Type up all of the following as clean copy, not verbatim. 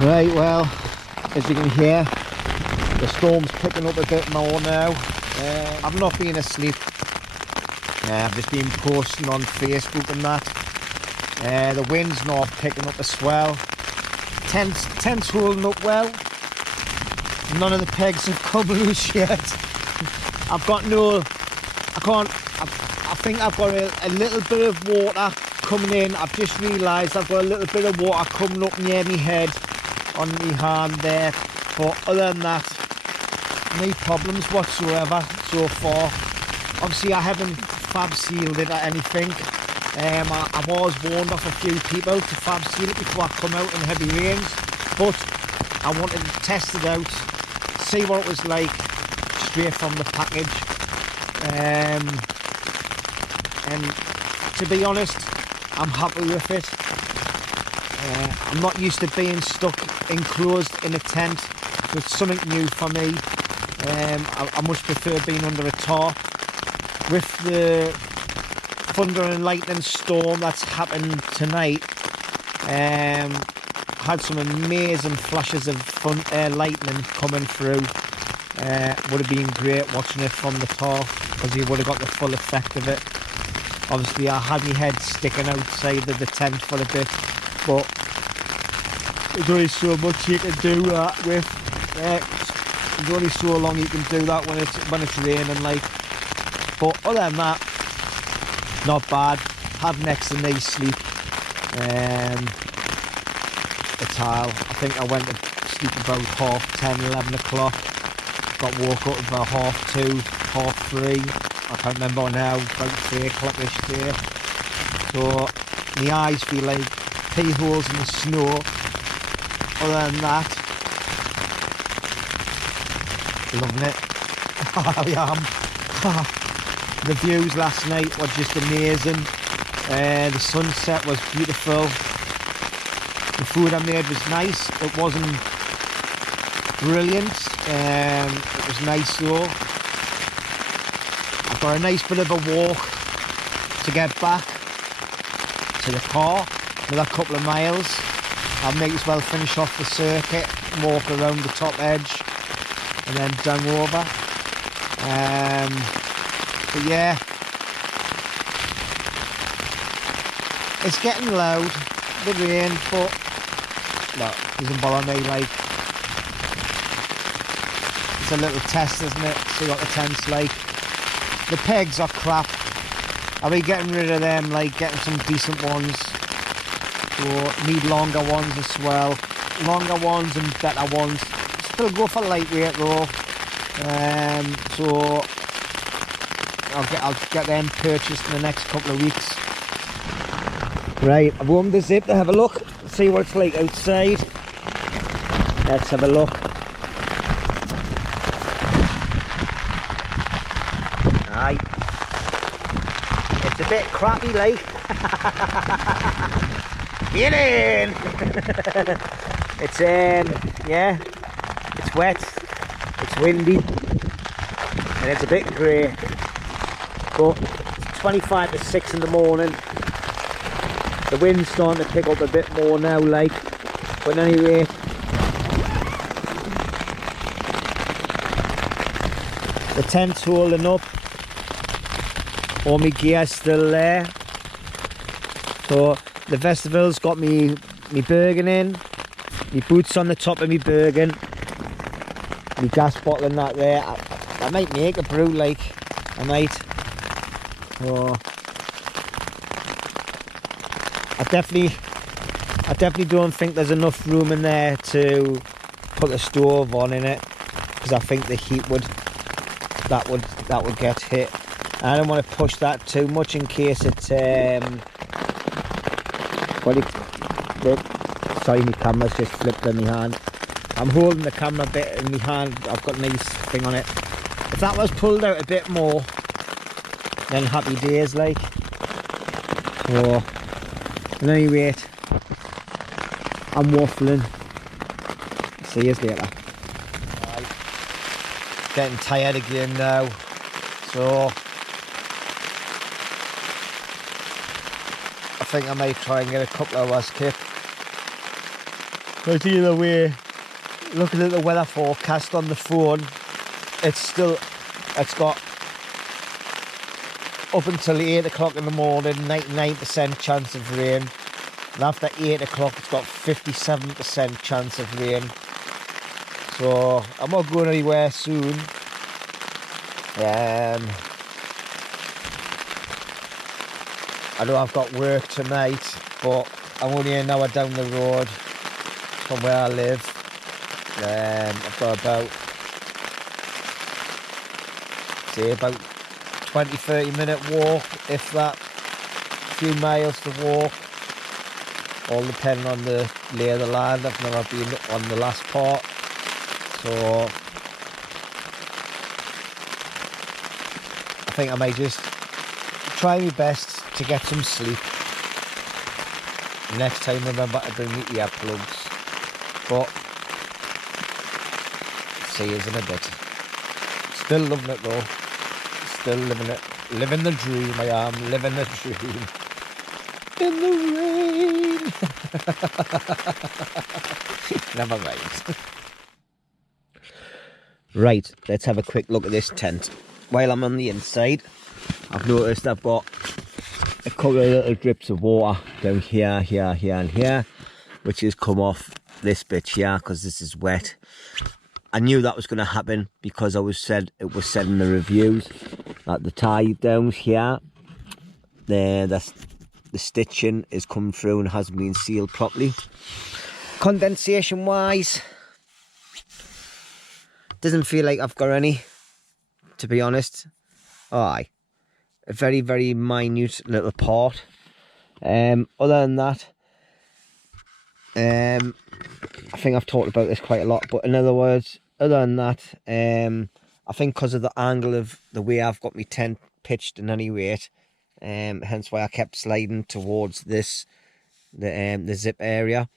Right, well, as you can hear, the storm's picking up a bit more now. I've not been asleep. I've just been posting on Facebook and that. The wind's not picking up as well. Tent's holding up well. None of the pegs have come loose yet. I've got I think I've got a little bit of water coming in. I've just realised I've got a little bit of water coming up near my head on my hand there, but other than that, no problems whatsoever so far. Obviously I haven't fab sealed it or anything. I was warned off a few people to fab seal it before I come out in heavy rains, but I wanted to test it out, see what it was like straight from the package. And to be honest, I'm happy with it. I'm not used to being stuck enclosed in a tent, so it's something new for me. I much prefer being under a tarp. With the thunder and lightning storm that's happened tonight, had some amazing flashes of lightning coming through. Would have been great watching it from the tarp because you would have got the full effect of it. Obviously I had my head sticking outside of the tent for a bit, but there's only so much you can do that with. There's only so long you can do that when it's raining, like. But other than that, not bad. Had next to me sleep. A tile. I think I went to sleep about 10:30, 11 o'clock. Got woke up about 2:30, 3:30. I can't remember now, about 3 o'clock-ish there. So my eyes feel like pea holes in the snow. Other than that, loving it. I am. The views last night were just amazing. The sunset was beautiful. The food I made was nice. It wasn't brilliant. It was nice though. I've got a nice bit of a walk to get back to the car, another couple of miles. I may as well finish off the circuit, walk around the top edge and then down over. But yeah, it's getting loud, the rain, but no, it doesn't bother me. Like, it's a little test, isn't it? See what the tent's like. The pegs are crap. I'll be getting rid of them, like getting some decent ones. So need longer ones as well. Longer ones and better ones. Still go for lightweight though. So I'll get them purchased in the next couple of weeks. Right, I've opened the zip to have a look, see what it's like outside. Let's have a look. Aye. It's a bit crappy, like. Get in! It's yeah, it's wet, it's windy, and it's a bit grey. But it's 25 to 6 in the morning. The wind's starting to pick up a bit more now, like. But anyway, the tent's holding up. All my gear's still there. So the Vestival's got me Bergen in, my boots on the top of me Bergen, my gas bottle and that there. I might make a brew, like. I might. So I definitely don't think there's enough room in there to put a stove on in it, because I think the heat would get hit. And I don't want to push that too much in case it's sorry, my camera's just flipped in my hand. I'm holding the camera a bit in my hand. I've got a nice thing on it. If that was pulled out a bit more, then happy days, like. So at any rate, I'm waffling. See you later. Right. Getting tired again now, so I think I may try and get a couple of hours kip. But either way, looking at the weather forecast on the phone, it's got up until 8 o'clock in the morning, 99% chance of rain. And after 8 o'clock, it's got 57% chance of rain. So I'm not going anywhere soon. I know I've got work tonight, but I'm only an hour down the road from where I live. I've got about 20-30 minute walk, if that, a few miles to walk, all depending on the lay of the land. I've never been on the last part, so I think I might just try my best to get some sleep. Next time remember to bring me earplugs, but see you in a bit. Still loving it though. Still living it. Living the dream, I am. Living the dream. In the rain. Never mind. Right, let's have a quick look at this tent. While I'm on the inside, I've noticed I've got a couple of little drips of water down here, here, here and here, which has come off this bit here because this is wet. I knew that was going to happen because it was said in the reviews that the tie downs here, the stitching is come through and hasn't been sealed properly. Condensation wise, doesn't feel like I've got any, to be honest. Aye, a very, very minute little part. Other than that, I think I've talked about this quite a lot, but in other words, other than that, I think because of the angle of the way I've got my tent pitched in any weight, hence why I kept sliding towards this, the zip area.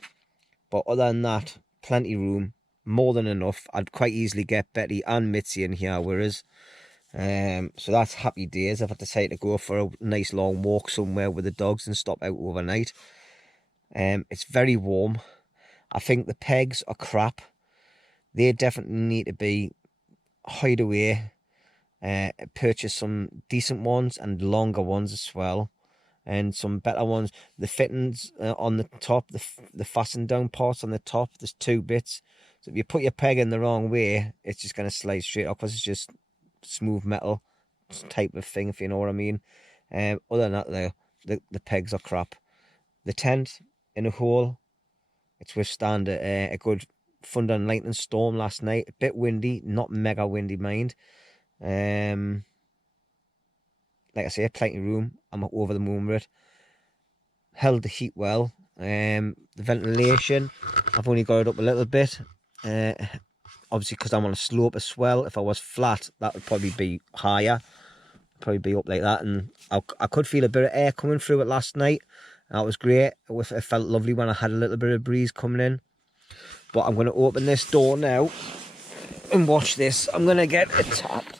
But other than that, plenty room, more than enough. I'd quite easily get Betty and Mitzi in here, whereas, so that's happy days. I've had to decide to go for a nice long walk somewhere with the dogs and stop out overnight. It's very warm. I think the pegs are crap. They definitely need to be hide away. Purchase some decent ones and longer ones as well, and some better ones. The fittings on the top, the fasten down parts on the top, there's two bits. So if you put your peg in the wrong way, it's just going to slide straight off because it's just smooth metal type of thing, if you know what I mean. Other than that, though, the pegs are crap. The tent in a hole, it's withstand a good thunder and lightning storm last night. A bit windy, not mega windy, mind. Like I say, plenty of room. I'm over the moon with it. Held the heat well. The ventilation, I've only got it up a little bit. Obviously because I'm on a slope as well. If I was flat, that would probably be higher. Probably be up like that. And I could feel a bit of air coming through it last night. That was great. It felt lovely when I had a little bit of breeze coming in. But I'm going to open this door now and watch this. I'm going to get it tapped.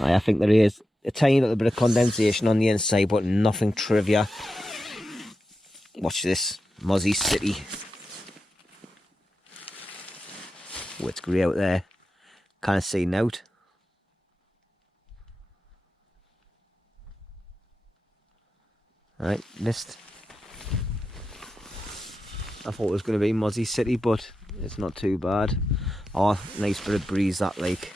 I think there is a tiny little bit of condensation on the inside, but nothing trivia. Watch this. Mozzie City. Oh, it's grey out there. Can't see now. Right, missed. I thought it was going to be Mozzie City, but it's not too bad. Oh, nice bit of breeze that lake.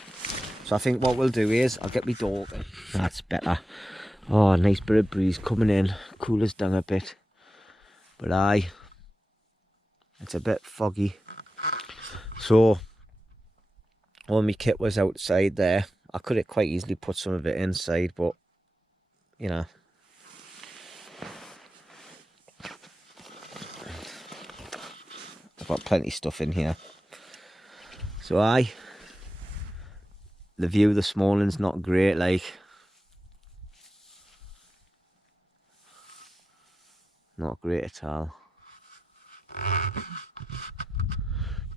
So I think what we'll do is, I'll get my door open. That's better. Oh, nice bit of breeze coming in. Cool us down a bit. But aye, it's a bit foggy. So, all my kit was outside there. I could have quite easily put some of it inside, but, you know. I've got plenty of stuff in here. So aye, the view this morning's not great, like. Not great at all.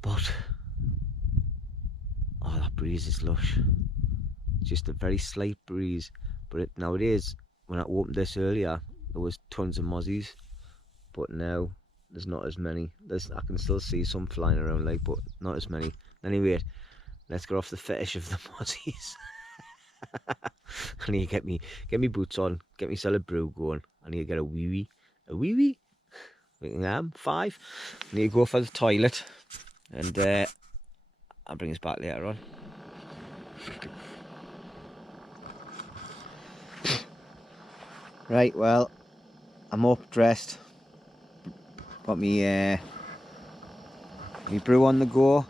But, oh, that breeze is lush. Just a very slight breeze. But nowadays, when I opened this earlier, there was tons of mozzies. But now, there's not as many. I can still see some flying around, like, but not as many. Anyway, let's get off the fetish of the mozzies. I need to get me boots on, get myself a brew going. I need to get a wee wee. I'm 5. I need to go for the toilet, and I'll bring us back later on. Right, well, I'm up, dressed, got me brew on the go.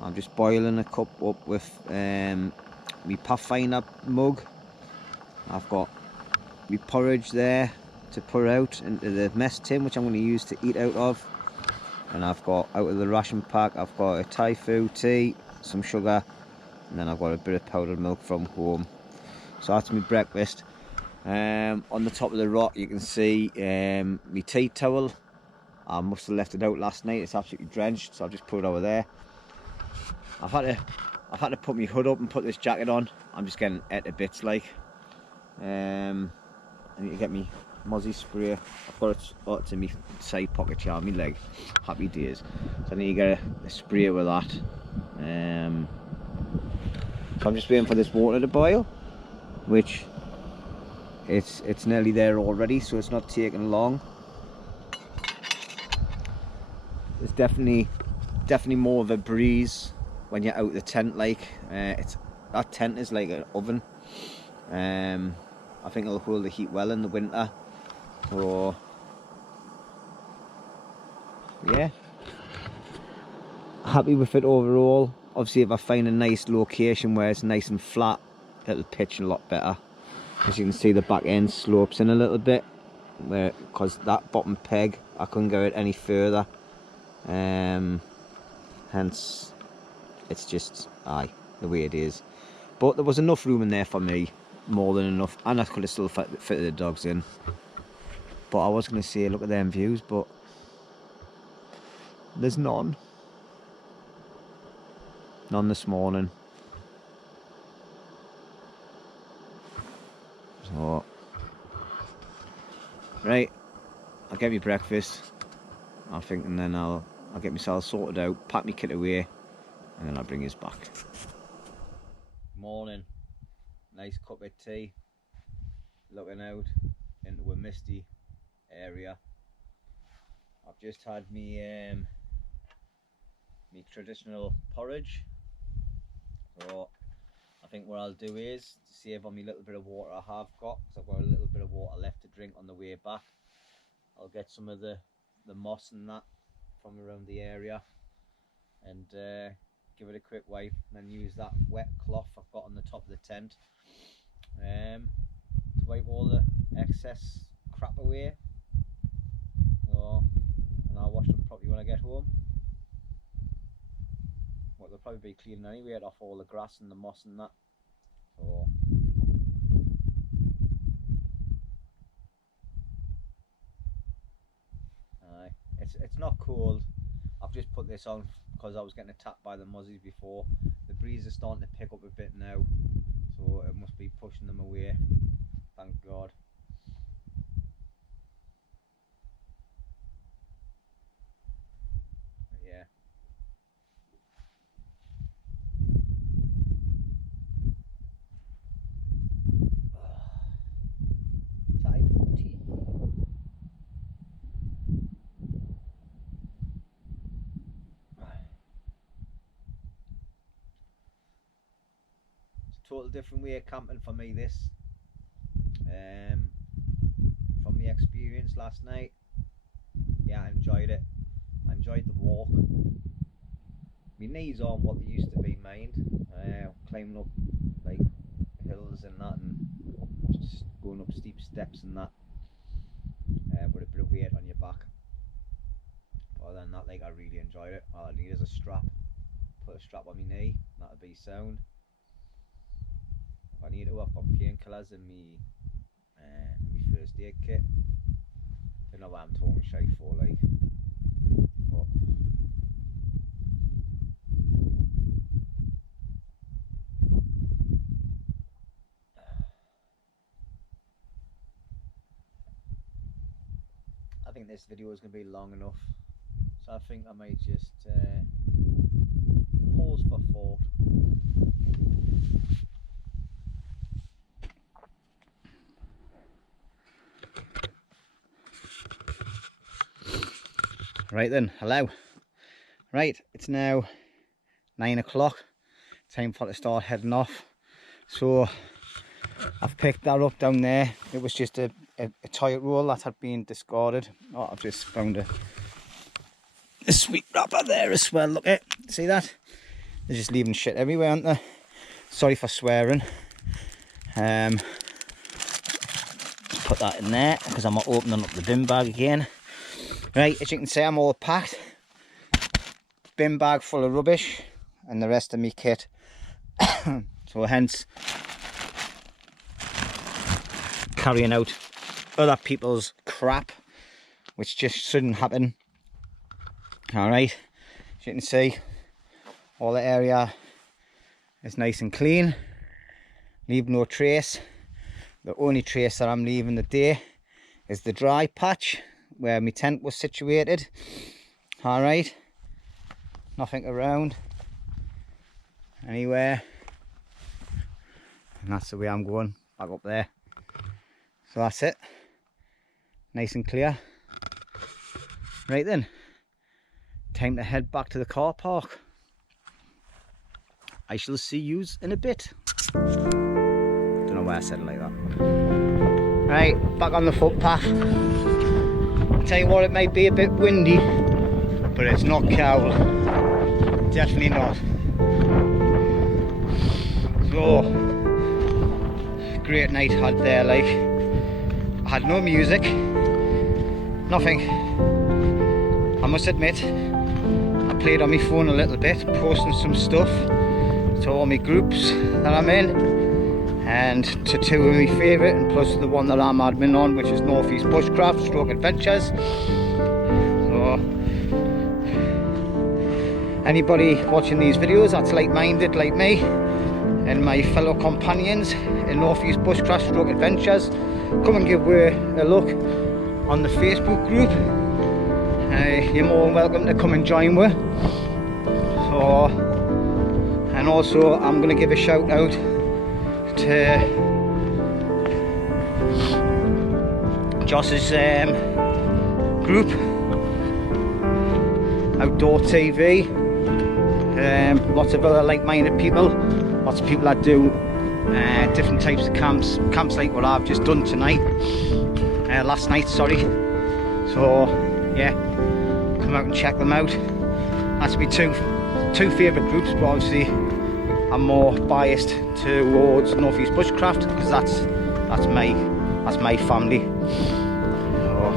I'm just boiling a cup up with me Pathfinder mug. I've got me porridge there to pour out into the mess tin, which I'm going to use to eat out of. And I've got, out of the ration pack, I've got a Thai food tea, some sugar, and then I've got a bit of powdered milk from home. So that's my breakfast. On the top of the rock you can see my tea towel. I must have left it out last night, it's absolutely drenched, so I've just put it over there. I've had to put my hood up and put this jacket on. I'm just getting it to bits, like. I need to get me mozzie spray. I've got it, oh, it's in my side pocket here on my leg. Happy days. So I need to get a spray with that. So I'm just waiting for this water to boil, which it's nearly there already, so it's not taking long. There's definitely more of a breeze when you're out the tent, like. That tent is like an oven. I think it'll hold the heat well in the winter. So yeah, happy with it overall. Obviously, if I find a nice location where it's nice and flat, it'll pitch a lot better. As you can see, the back end slopes in a little bit, because that bottom peg, I couldn't go it any further. Hence, it's just the way it is. But there was enough room in there for me, more than enough, and I could have still fitted the dogs in. But I was going to say, look at them views, but there's none this morning. So right, I'll get me breakfast, I think, and then I'll get myself sorted out, pack my kit away, and then I'll bring us back. Morning, nice cup of tea, looking out into a misty area. I've just had me traditional porridge. So I think what I'll do is, to save on my little bit of water I have got, because I've got a little bit of water left to drink on the way back, I'll get some of the moss and that from around the area and give it a quick wipe, and then use that wet cloth I've got on the top of the tent to wipe all the excess crap away. So, and I'll wash them properly when I get home. Well, they'll probably be cleaning anyway, off all the grass and the moss and that. So it's not cold. I've just put this on because I was getting attacked by the mozzies before. The breeze is starting to pick up a bit now, so it must be pushing them away. Thank God. But yeah. Time for tea. It's a total different way of camping for me, this. From the experience last night, yeah, I enjoyed it. I enjoyed the walk. My knees aren't what they used to be, mind. Climbing up like hills and that, and just going up steep steps and that, with a bit of weight on your back. Other than that, like, I really enjoyed it. All I need is a strap. Put a strap on my knee, that'll be sound. If I need to, I've got painkillers in me first aid kit. Don't know what I'm talking shite for, like. But I think think this video is going to be long enough, so I think I might just pause for thought. Right then, hello. Right, it's now 9 o'clock, time for to start heading off. So I've picked that up down there. It was just a toilet roll that had been discarded. Oh, I've just found a sweet wrapper there as well. Look at, see that? They're just leaving shit everywhere, aren't they? Sorry for swearing. Put that in there because I'm not opening up the bin bag again. Right, as you can see, I'm all packed. Bin bag full of rubbish and the rest of me kit. So hence carrying out other people's crap, which just shouldn't happen. Alright, as you can see, all the area is nice and clean. Leave no trace. The only trace that I'm leaving today is the dry patch where my tent was situated. Alright, nothing around anywhere, and that's the way I'm going, back up there. So that's it, nice and clear. Right then, time to head back to the car park. I shall see yous in a bit. Don't know why I said it like that. Right, back on the footpath. Tell you what, it might be a bit windy, but it's not cold. Definitely not. So, great night had there, like. I had no music, nothing. I must admit, I played on my phone a little bit, posting some stuff to all my groups that I'm in, and to two of my favourite, and plus the one that I'm admin on, which is Northeast Bushcraft / Adventures. So anybody watching these videos that's like-minded like me and my fellow companions in Northeast Bushcraft / Adventures, come and give a look on the Facebook group. You're more than welcome to come and join with. So, and also I'm going to give a shout out to Joss's group, Outdoor TV. Lots of other like-minded people, lots of people that do different types of camps like what I've just done tonight, last night, sorry. So yeah, come out and check them out. That's my two favourite groups, but obviously I'm more biased towards Northeast Bushcraft because that's my family. So,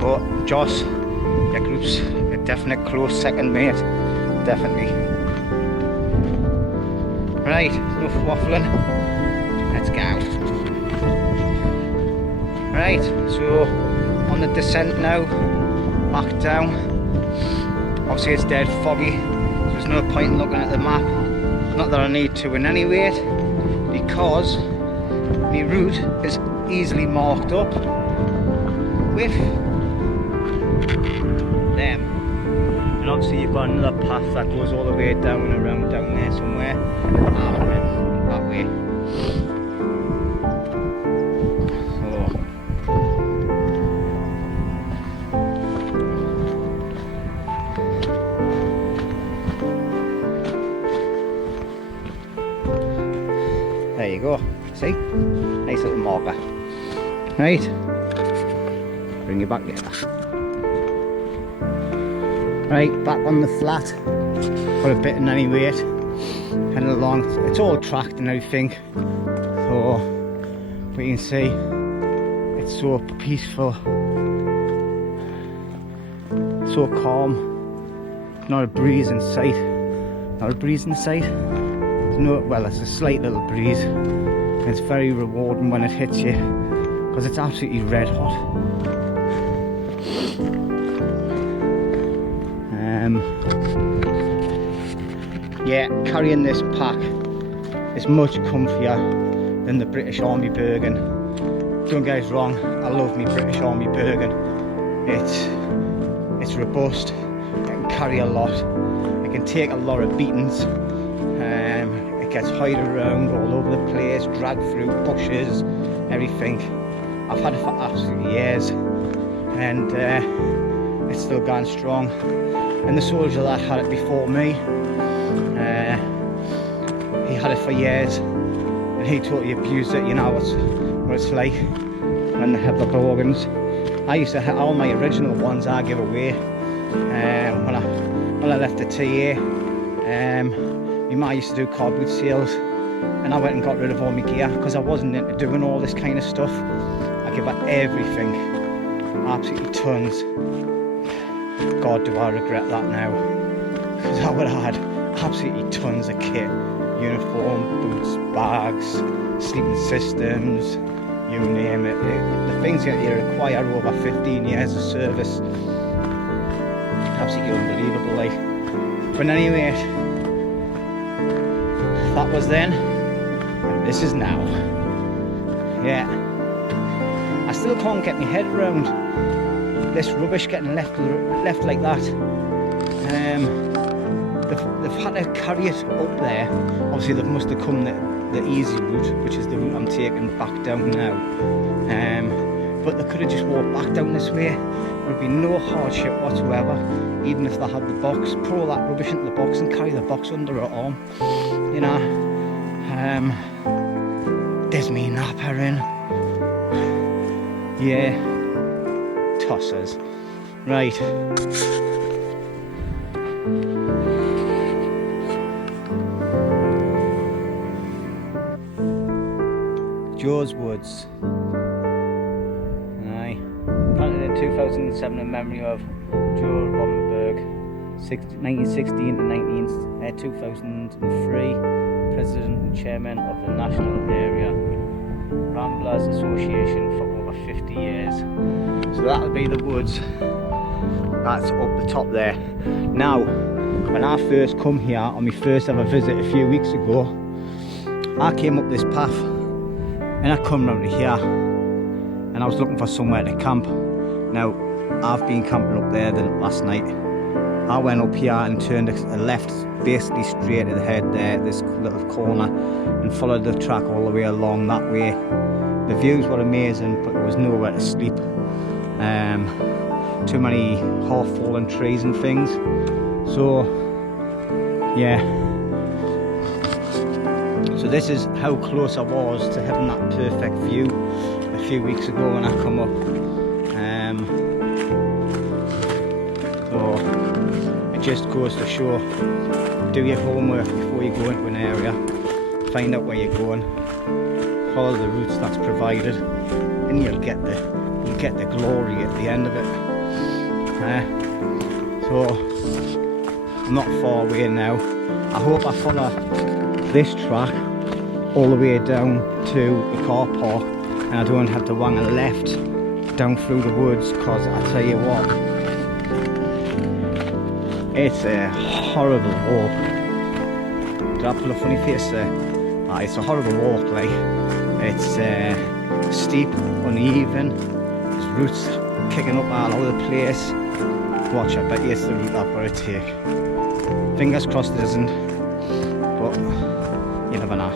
but Joss, your group's a definite close second, mate. Definitely. Right, enough waffling. Let's go. Right, so on the descent now, back down. Obviously it's dead foggy, so there's no point in looking at the map. Not that I need to in any way, because my route is easily marked up with them. And obviously you've got another path that goes all the way down and around down there somewhere. That way. There you go, see? Nice little marker. Right, bring you back together. Right, back on the flat for a bit in any weight. Heading along, it's all tracked and everything. So, but you can see, it's so peaceful, so calm. Not a breeze in sight. Not a breeze in sight. No, well, it's a slight little breeze. It's very rewarding when it hits you because it's absolutely red hot. Yeah, carrying this pack is much comfier than the British Army Bergen. Don't get us wrong, I love me British Army Bergen, It's robust, it can carry a lot, it can take a lot of beatings. It gets hied around all over the place, dragged through bushes, everything. I've had it for absolutely years, and it's still going strong. And the soldier that had it before me, he had it for years, and he totally abused it. You know what it's like when they have the bargains. I used to have all my original ones I give away when I left the TA. My mum used to do car boot sales, and I went and got rid of all my gear because I wasn't into doing all this kind of stuff. I give up everything, absolutely tons. God, do I regret that now, because I would have had absolutely tons of kit, uniform, boots, bags, sleeping systems, you name it. The things that you require over 15 years of service, absolutely unbelievable, like. But anyway, that was then, and this is now. Yeah, I still can't get my head around this rubbish getting left like that. They've had to carry it up there. Obviously they must have come the easy route, which is the route I'm taking back down now. But they could have just walked back down this way. There would be no hardship whatsoever, even if they had the box. Put all that rubbish into the box and carry the box under her arm, you know. There's me napper in. Yeah, tossers. Right. Joe's Woods. Aye. Planted in 2007 in memory of Joe Robinberg, 1916 to 2003, President and Chairman of the National Area Ramblers Association for over 50 years. So that'll be the woods. That's up the top there. Now, when I first come here on my first ever visit a few weeks ago, I came up this path and I come round to here and I was looking for somewhere to camp. Now, I've been camping up there last night. I went up here and turned a left basically straight ahead there, this little corner, and followed the track all the way along that way. The views were amazing, but there was nowhere to sleep. Too many half-fallen trees and things. So, yeah. So this is how close I was to having that perfect view a few weeks ago when I come up. So it just goes to show, do your homework before you go into an area, find out where you're going, follow the routes that's provided, and you'll get the glory at the end of it. So I'm not far away now. I hope I follow this track all the way down to the car park and I don't have to wang a left down through the woods, because I tell you what, it's a horrible walk. Did I put a funny face there? It's a horrible walk, like. It's steep, uneven, there's roots kicking up all over the place. Watch, I bet you it's the route I've got to take. Fingers crossed it isn't, but you never know.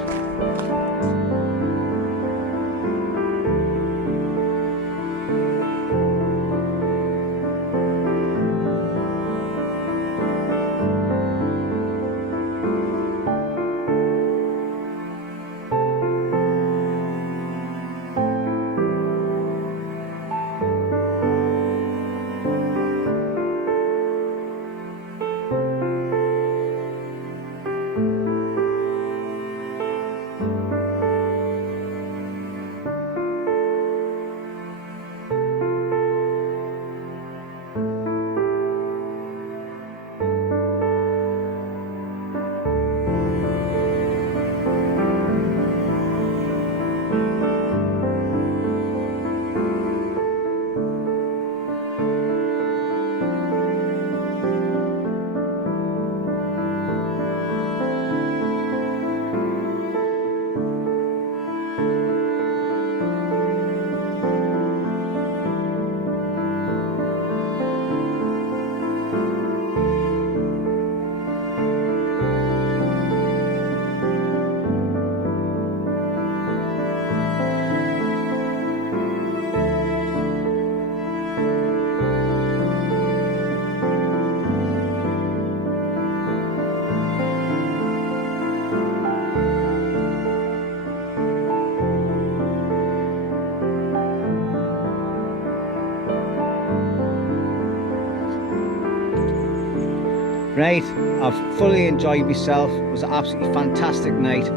Right, I've fully enjoyed myself. It was an absolutely fantastic night.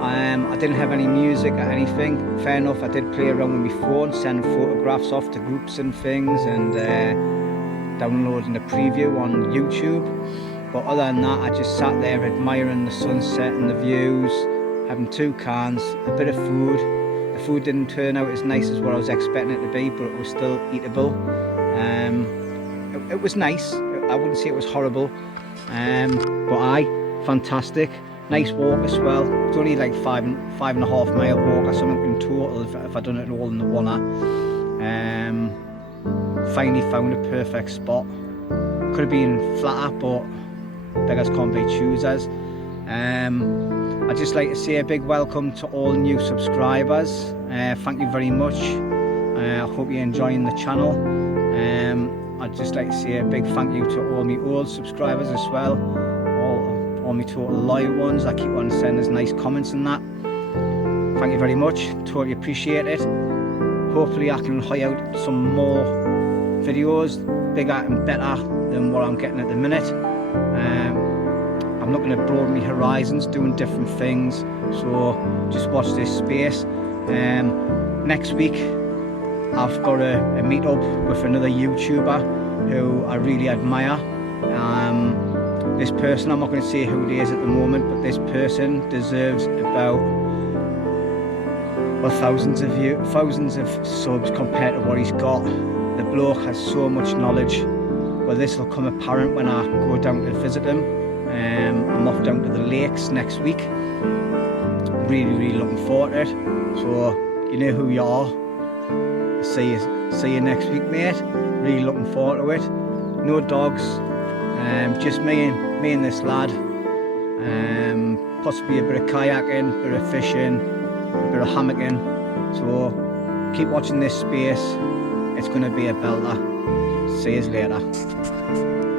I didn't have any music or anything. Fair enough, I did play around with my phone, sending photographs off to groups and things, and downloading the preview on YouTube. But other than that, I just sat there admiring the sunset and the views, having 2 cans, a bit of food. The food didn't turn out as nice as what I was expecting it to be, but it was still eatable. It was nice. I wouldn't say it was horrible, but fantastic. Nice walk as well. It's only like 5.5 mile walk or something in total if I'd done it all in the one hour. Finally found a perfect spot. Could have been flatter, but beggars can't be choosers. I'd just like to say a big welcome to all new subscribers. Thank you very much. I hope you're enjoying the channel. I'd just like to say a big thank you to all my old subscribers as well, all my total loyal ones that keep on sending us nice comments and that. Thank you very much, totally appreciate it. Hopefully I can hoy out some more videos, bigger and better than what I'm getting at the minute. I'm looking to broaden my horizons, doing different things, so just watch this space. Next week I've got a meet up with another YouTuber who I really admire. This person, I'm not going to say who it is at the moment, but this person deserves about thousands of subs compared to what he's got. The bloke has so much knowledge. Well, this will come apparent when I go down to visit him. I'm off down to the lakes next week. Really looking forward to it. So you know who you are. See you next week, mate. Really looking forward to it. No dogs, just me and this lad. Possibly a bit of kayaking, a bit of fishing, a bit of hammocking. So keep watching this space. It's going to be a belter. See you later.